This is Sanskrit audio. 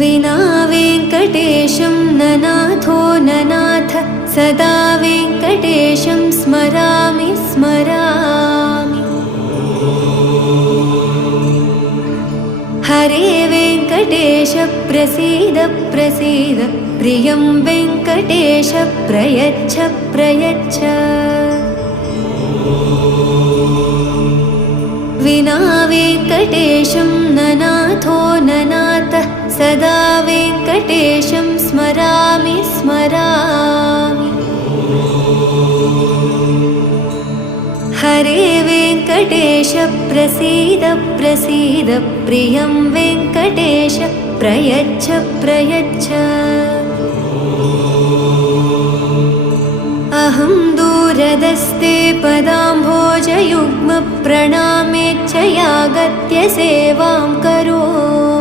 विना वेङ्कटेशं ननाथो ननाथ सदा वेङ्कटेशं स्मरामि स्मरामि। हरे वेङ्कटेश प्रसीद प्रसीद प्रियं वेङ्कटेश प्रयच्छ प्रयच्छ। विना वेङ्कटेशं ननाथो ननाथ सदा वेङ्कटेशं स्मरामि स्मरामि। हरे वेङ्कटेश प्रसीद प्रसीद प्रियं वेङ्कटेश प्रयच्छ प्रयच्छ। अहं दूरदस्ते पदाम्भोजयुग्म प्रणामेच्छ यागत्य सेवां करोमि।